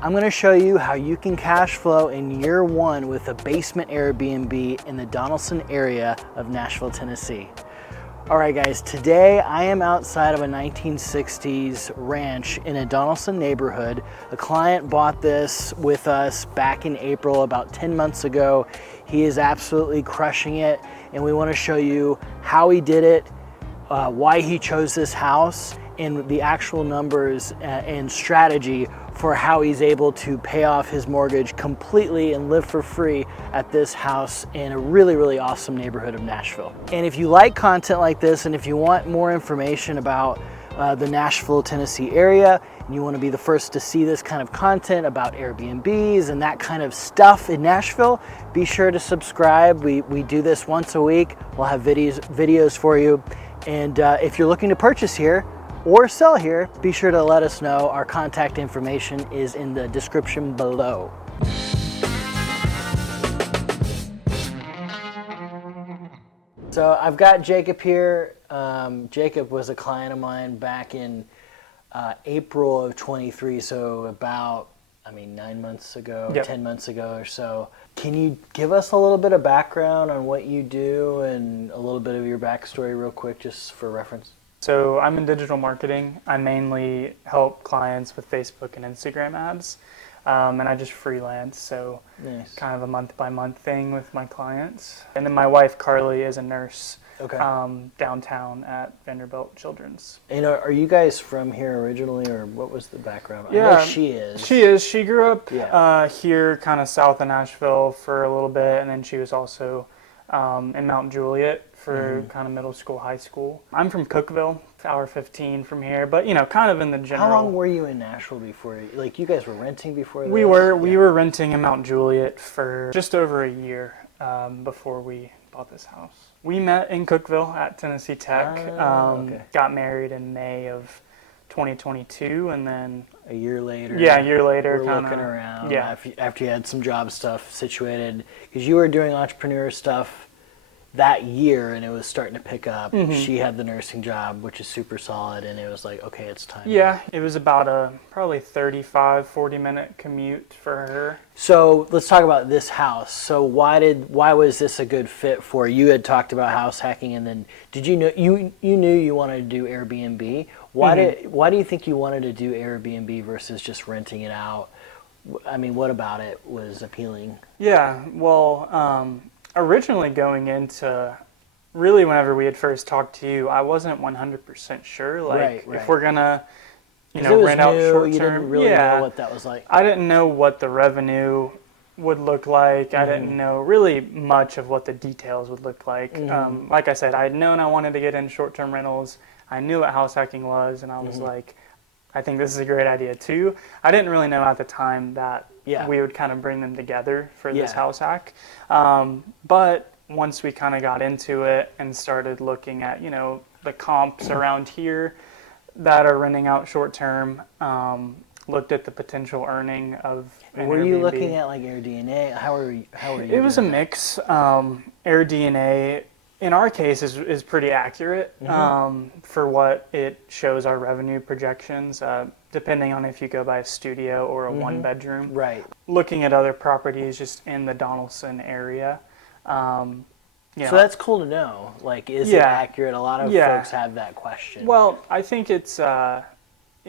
I'm going to show you how you can cash flow in year one with a basement Airbnb in the Donelson area of Nashville, Tennessee. All right guys, today I am outside of a 1960s ranch in a Donelson neighborhood. A client bought this with us back in April, about 10 months ago. He is absolutely crushing it, and we want to show you how he did it, why he chose this house, and the actual numbers and strategy for how he's able to pay off his mortgage completely and live for free at this house in a really, really awesome neighborhood of Nashville. And if you like content like this, and if you want more information about the Nashville, Tennessee area, and you want to be the first to see this kind of content about Airbnbs and that kind of stuff in Nashville, be sure to subscribe. We do this once a week. We'll have videos for you. And if you're looking to purchase here or sell here, be sure to let us know. Our contact information is in the description below. So I've got Jacob here. Jacob was a client of mine back in April of 23, so about, 9 months ago, Yep. 10 months ago or so. Can you give us a little bit of background on what you do and a little bit of your backstory real quick, just for reference? So I'm in digital marketing. I mainly help clients with Facebook and Instagram ads, and I just freelance, so Nice. kind of a month-by-month thing with my clients. And then my wife, Carly, is a nurse downtown at Vanderbilt Children's. And are you guys from here originally, or what was the background? Yeah, I know she is. She is. She grew up Yeah. here, kind of south of Nashville for a little bit, and then she was also in Mount Juliet for kind of middle school, high school. I'm from Cookeville, hour 15 from here, but kind of in the general. How long were you in Nashville before? Like, you guys were renting before this? We were renting in Mount Juliet for just over a year before we bought this house. We met in Cookeville at Tennessee Tech. Got married in May of 2022, and then a year later. Yeah, a year later. We're looking around. Yeah. After you had some job stuff situated, because you were doing entrepreneur stuff that year, and it was starting to pick up. She had the nursing job, which is super solid, and it was like, okay, it's time. Yeah, it was about a probably 40 minute commute for her. So let's talk about this house. So why was this a good fit for you? You had talked about house hacking, and then did you know you knew you wanted to do Airbnb? Why do you think you wanted to do Airbnb versus just renting it out? What about it was appealing? Yeah, well, originally going into, really whenever we had first talked to you, I wasn't 100% sure, Right. if we're gonna, it was rent out new, short you term. didn't really know what that was like. I didn't know what the revenue would look like. I didn't know really much of what the details would look like. Like I said, I had known I wanted to get in short-term rentals. I knew what house hacking was, and I was like, I think this is a great idea too. I didn't really know at the time that we would kind of bring them together for this house hack. But once we kind of got into it and started looking at, the comps around here that are renting out short term, looked at the potential earning of an Were you Airbnb. looking at like AirDNA? How were you? It was a mix. AirDNA, in our case, is pretty accurate for what it shows our revenue projections, depending on if you go by a studio or a one bedroom. Right. Looking at other properties just in the Donelson area. So that's cool to know. Like, is it accurate? A lot of folks have that question. Well, I think it's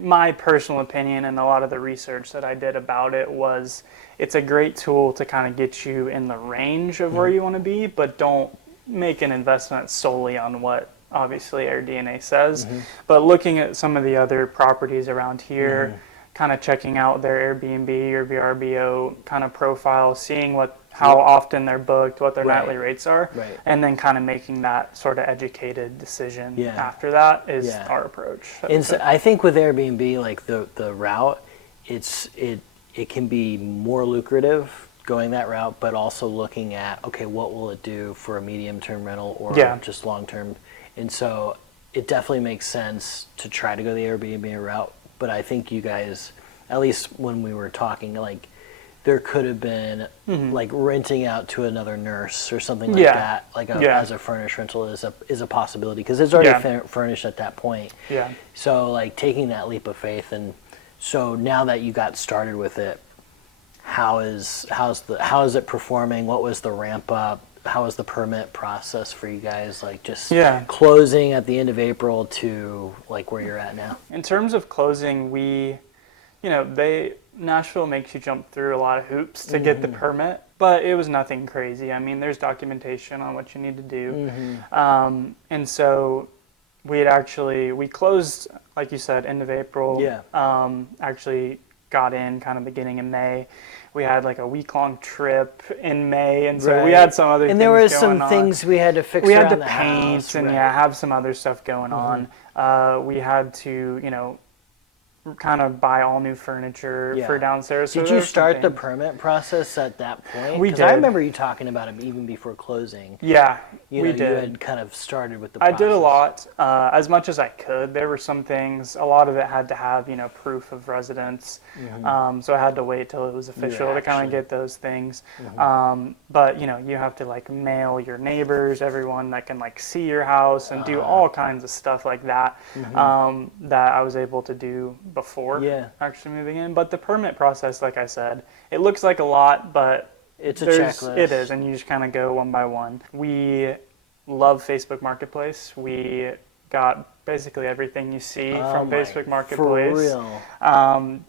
my personal opinion, and a lot of the research that I did about it was it's a great tool to kind of get you in the range of where you want to be, but don't make an investment solely on what obviously AirDNA says. But looking at some of the other properties around here, kind of checking out their Airbnb or VRBO kind of profile, seeing how often they're booked, what their nightly rates are, and then kind of making that sort of educated decision after that is our approach. And so I think with Airbnb, like the route, it can be more lucrative going that route, but also looking at, okay, what will it do for a medium-term rental or just long-term? And so it definitely makes sense to try to go the Airbnb route. But I think you guys, at least when we were talking, like there could have been like renting out to another nurse or something like that, like as a furnished rental is a possibility because it's already furnished at that point. Yeah. So like taking that leap of faith and So now that you got started with it, how is it performing? What was the ramp up? How was the permit process for you guys? Like just closing at the end of April to like where you're at now? In terms of closing, Nashville makes you jump through a lot of hoops to get the permit, but it was nothing crazy. I mean, there's documentation on what you need to do. And so we closed, like you said, end of April. Actually got in kind of beginning of May. We had like a week-long trip in May, and so we had some other things going on. And there were some things we had to fix around the house. We had to paint and have some other stuff going on. We had to, kind of buy all new furniture for downstairs. Did you start the permit process at that point? We did. I remember you talking about it even before closing. Yeah, we did. You had kind of started with the process. I did a lot, as much as I could. There were some things, a lot of it had to have, proof of residence. So I had to wait till it was official to kind of get those things. But, you have to like mail your neighbors, everyone that can like see your house and do all kinds of stuff like that, that I was able to do before actually moving in. But the permit process, like I said, it looks like a lot, but it's a checklist. It is, and you just kind of go one by one. We love Facebook Marketplace. We got basically everything you see from Facebook Marketplace. For real?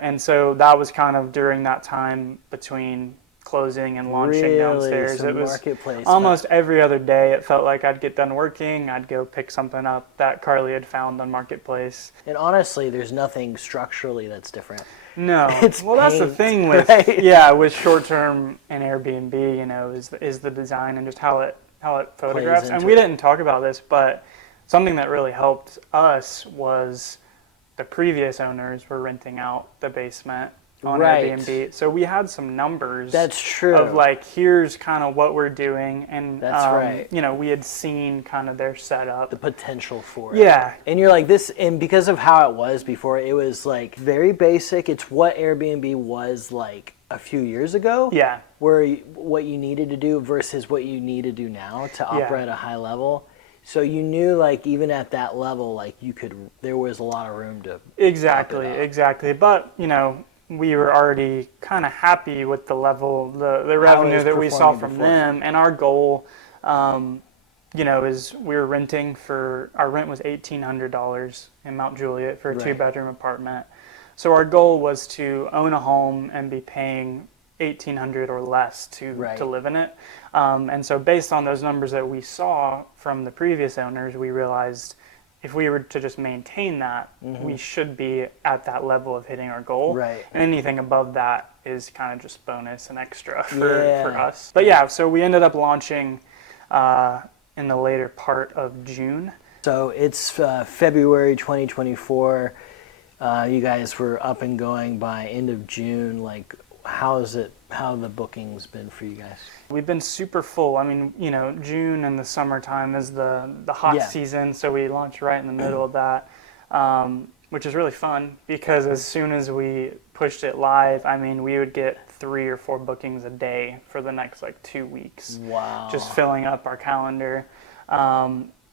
And so that was kind of during that time between closing and launching downstairs. It was almost every other day. It felt like I'd get done working, I'd go pick something up that Carly had found on Marketplace. And honestly, there's nothing structurally that's different. No. It's that's the thing with with short-term and Airbnb, is the design and just how it photographs. And we didn't talk about this, but something that really helped us was the previous owners were renting out the basement on Airbnb. So we had some numbers. That's true. Of like, here's kind of what we're doing. And, we had seen kind of their setup. The potential for it. Yeah. And you're like this, and because of how it was before, it was like very basic. It's what Airbnb was like a few years ago. Yeah. What you needed to do versus what you need to do now to operate at a high level. So you knew, like, even at that level, like, there was a lot of room to... Exactly. But, we were already kind of happy with the level, the revenue that we saw from them. And our goal, is we were renting our rent was $1,800 in Mount Juliet for a 2-bedroom apartment. So our goal was to own a home and be paying $1,800 or less to live in it. And so based on those numbers that we saw from the previous owners, we realized if we were to just maintain that, we should be at that level of hitting our goal. Right. And anything above that is kind of just bonus and extra for us. But so we ended up launching in the later part of June. So it's February 2024. You guys were up and going by end of June. Like, how have the bookings been for you guys? We've been super full. I mean, June and the summertime is the hot season, so we launched right in the middle of that, which is really fun because as soon as we pushed it live, I mean, we would get 3 or 4 bookings a day for the next 2 weeks. Wow. Just filling up our calendar.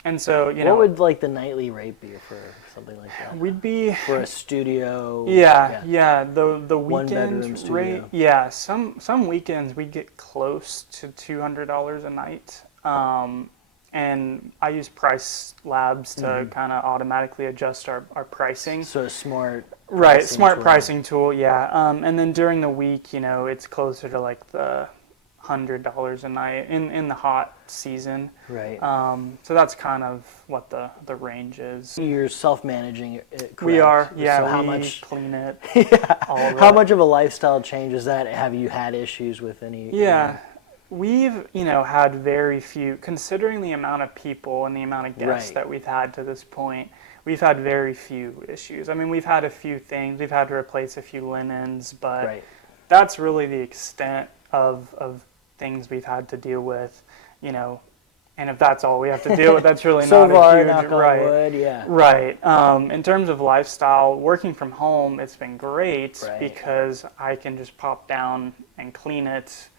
And so, what would the nightly rate be for something like that? We'd be for a studio. The weekend rate. Yeah, some weekends we'd get close to $200 a night. And I use Price Labs to kind of automatically adjust our pricing. So a smart pricing tool. And then during the week, it's closer to the $100 a night in the hot season. Right. So that's kind of what the range is. You're self-managing it, correct? We are. Yeah. So we clean it. All of how much of a lifestyle change is that? Have you had issues with any? Yeah. We've, had very few, considering the amount of people and the amount of guests that we've had to this point, we've had very few issues. I mean, we've had a few things. We've had to replace a few linens, but that's really the extent of things we've had to deal with, and if that's all we have to deal with, that's really so not far, a huge, knock on wood, yeah. Right. In terms of lifestyle, working from home, it's been great because I can just pop down and clean it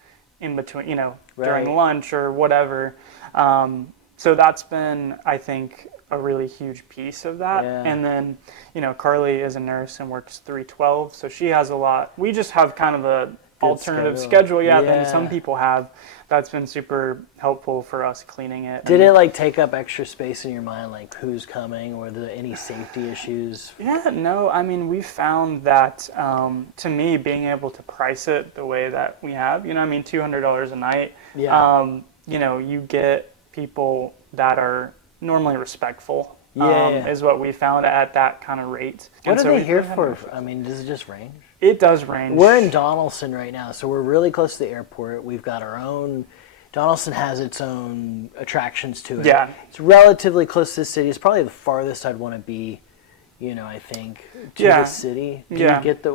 in between, during lunch or whatever. So that's been, I think, a really huge piece of that. Yeah. And then, you know, Carly is a nurse and works 312, so she has a lot. We just have kind of a alternative schedule, than some people have. That's been super helpful for us cleaning it. Did it like take up extra space in your mind, like who's coming, or any safety issues? Yeah, no, I mean, we found that, to me, being able to price it the way that we have, you know, I mean, $200 a night, you know, you get people that are normally respectful, is what we found at that kind of rate. What are they here for? I mean, does it just range? It does range. We're in Donelson right now, so we're really close to the airport. We've got our own, Donelson has its own attractions to it. Yeah. It's relatively close to the city. It's probably the farthest I'd want to be, you know, I think, to the city. Do you get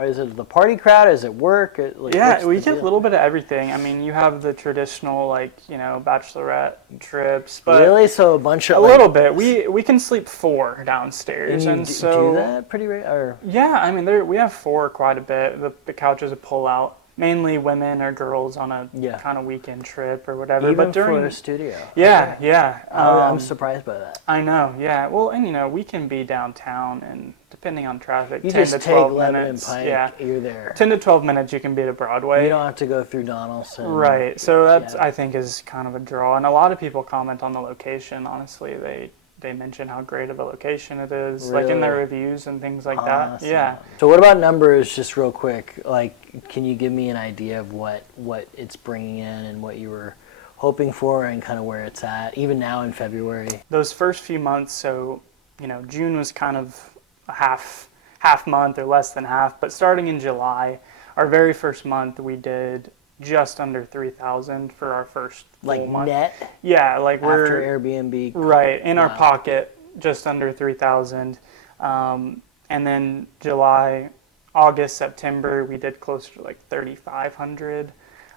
is it the party crowd? Is it work? We get a little bit of everything. I mean, you have the traditional, like, you know, bachelorette trips. But really? So a bunch of... A little bit. We can sleep 4 downstairs. And you do that pretty regular? Yeah, I mean, we have 4 quite a bit. The couch is a pull-out. Mainly women or girls on a kind of weekend trip or whatever. Even but during for a studio. Yeah. I'm surprised by that. I know, yeah. Well, and you know, we can be downtown, and depending on traffic, you 10 just to 12 take minutes. Pike, you're there. 10 to 12 minutes, you can be to Broadway. You don't have to go through Donelson. Right. So that's I think is kind of a draw, and a lot of people comment on the location. Honestly, they mention how great of a location it is, really? like in their reviews and things like that. Yeah. So what about numbers, just real quick? Like, can you give me an idea of what it's bringing in and what you were hoping for and kind of where it's at, even now in February? Those first few months, so, you know, June was kind of a half month or less than half, but starting in July, our very first month, we did just under 3,000 for our first full month. Net? Yeah, like we're after Airbnb. Right, in our pocket, just under 3,000. And then July, August, September, we did closer to like 3,500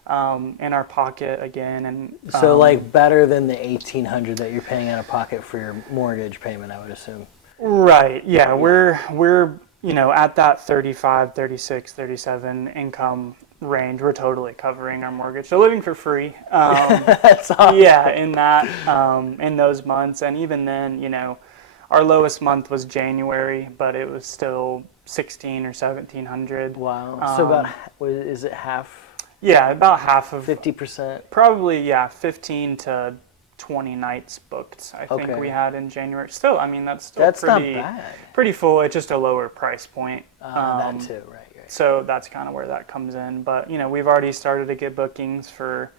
in our pocket again. And so like better than the 1,800 that you're paying out of pocket for your mortgage payment, I would assume. Right, yeah, we're you know, at that 35, 36, 37 income range, we're totally covering our mortgage. So living for free. That's awesome. Yeah, in those months. And even then, you know, our lowest month was January, but it was still 1,600 or 1,700. Wow. So about, is it half? Yeah, about half of 50%. Probably, 15 to 20 nights booked. I think we had in January. Still, I mean, that's pretty, not bad. Pretty full. It's just a lower price point. That too, right. So that's kind of where that comes in. But, you know, we've already started to get bookings for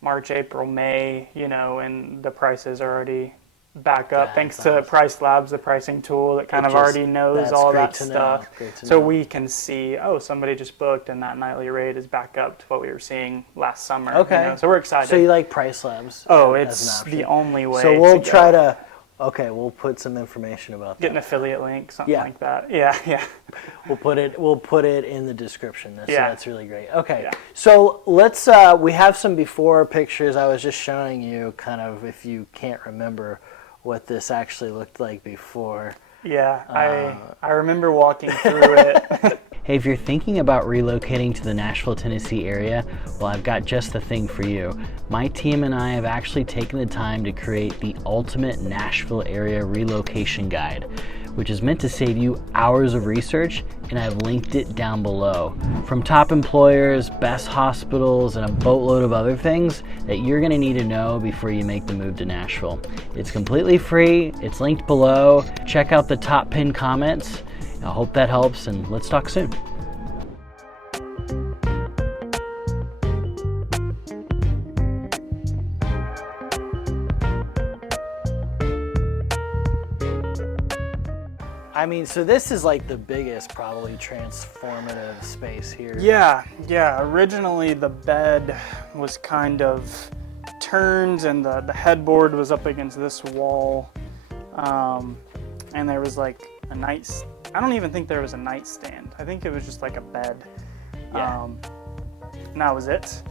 March, April, May, you know, and the prices are already back up thanks to Price Labs, the pricing tool that kind of already knows all that stuff. So we can see, somebody just booked and that nightly rate is back up to what we were seeing last summer. Okay. You know? So we're excited. So you like Price Labs? Oh, it's the only way. So we'll try to... Okay, we'll put some information about that. Get an affiliate link, something like that. Yeah. We'll put it in the description. So that's really great. Okay, so let's, we have some before pictures. I was just showing you kind of, if you can't remember what this actually looked like before. Yeah, I remember walking through it. Hey, if you're thinking about relocating to the Nashville, Tennessee area, well, I've got just the thing for you. My team and I have actually taken the time to create the ultimate Nashville area relocation guide, which is meant to save you hours of research, and I've linked it down below. From top employers, best hospitals, and a boatload of other things that you're gonna need to know before you make the move to Nashville. It's completely free, it's linked below. Check out the top pinned comments. I hope that helps, and let's talk soon. I mean, so this is like the biggest, probably transformative space here. Yeah. Originally the bed was kind of turned and the headboard was up against this wall. And there was like a I don't even think there was a nightstand. I think it was just like a bed. And that was it.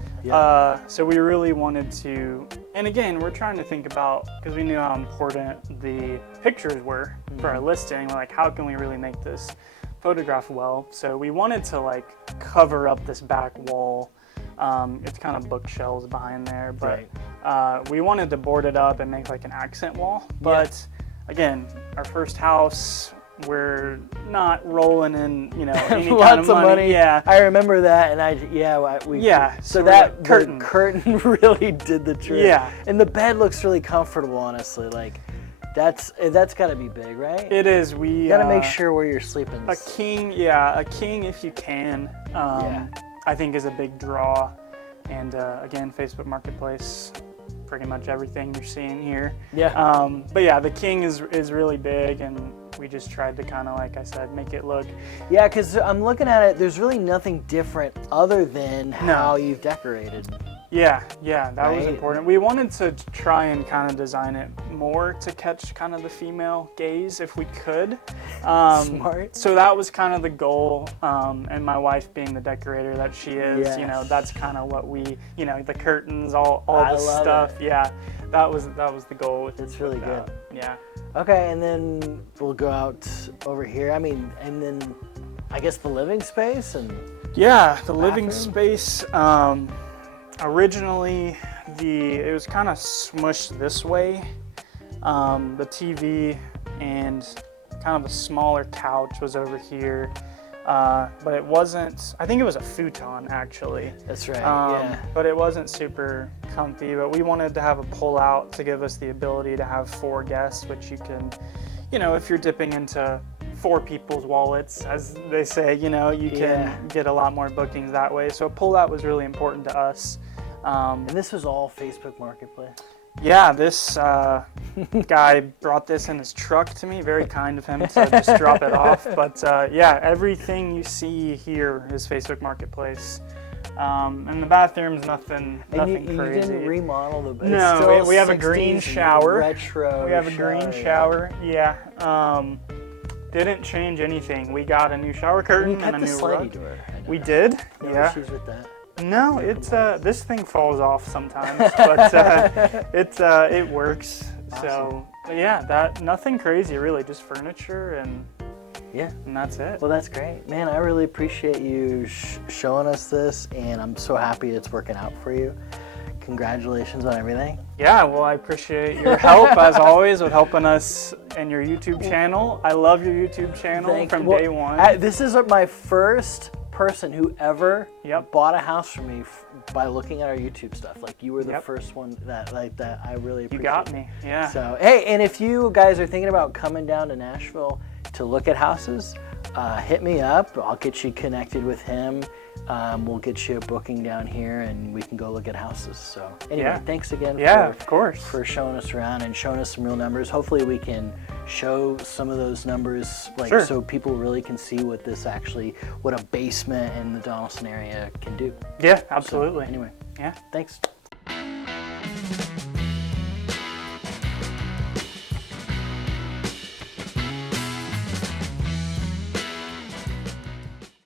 So we really wanted to, and again, we're trying to think about, because we knew how important the pictures were for our listing, like how can we really make this photograph well? So we wanted to like cover up this back wall. It's kind of bookshelves behind there, but We wanted to board it up and make like an accent wall, but again, our first house, we're not rolling in, you know, any kind Lots of of money. money. Yeah, I remember that, and so that curtain. the curtain really did the trick. Yeah, and the bed looks really comfortable, honestly. Like, that's got to be big, right? it is. We got to make sure where you're sleeping. A king if you can. I think is a big draw, and again, Facebook Marketplace, pretty much everything you're seeing here. Yeah. But yeah, the king is really big, and we just tried to kind of, like I said, make it look. Yeah, because I'm looking at it. There's really nothing different other than how you've decorated. Yeah, that was important. We wanted to try and kind of design it more to catch kind of the female gaze if we could. Smart. So that was kind of the goal. And my wife being the decorator that she is, you know, that's kind of what we, you know, the curtains, all the stuff. It. Yeah, that was the goal. It's really good. Yeah. Okay, and then we'll go out over here. I mean, and then I guess the living space and. Yeah, the living space. Originally, it was kind of smushed this way. The TV and kind of a smaller couch was over here, but it wasn't. I think it was a futon actually. That's right. Yeah. But it wasn't super comfy. But we wanted to have a pull-out to give us the ability to have 4 guests, which you can, you know, if you're dipping into 4 people's wallets, as they say, you know, you can get a lot more bookings that way. So a pull-out was really important to us. And this was all Facebook Marketplace? Yeah, this guy brought this in his truck to me. Very kind of him to just drop it off. But yeah, everything you see here is Facebook Marketplace. And the bathroom's nothing crazy. You didn't remodel the bathroom? No, we have a green shower. Retro. We have a green shower. Yeah. Didn't change anything. We got a new shower curtain and a new rug. Door. We did. No issues with that. No, it's this thing falls off sometimes, but it works. Awesome. So yeah, nothing crazy really, just furniture and that's it. Well, that's great, man. I really appreciate you showing us this, and I'm so happy it's working out for you. Congratulations on everything. Yeah, well, I appreciate your help as always with helping us and your YouTube channel. I love your YouTube channel from day one. This is my first person who ever bought a house from me by looking at our YouTube stuff. Like, you were the first one that I really appreciate. You got me. Yeah. So hey, and if you guys are thinking about coming down to Nashville to look at houses, hit me up. I'll get you connected with him. We'll get you a booking down here, and we can go look at houses. So anyway, thanks again for showing us around and showing us some real numbers. Hopefully we can show some of those numbers, so people really can see what a basement in the Donelson area can do. Yeah, absolutely. So, anyway, yeah, thanks.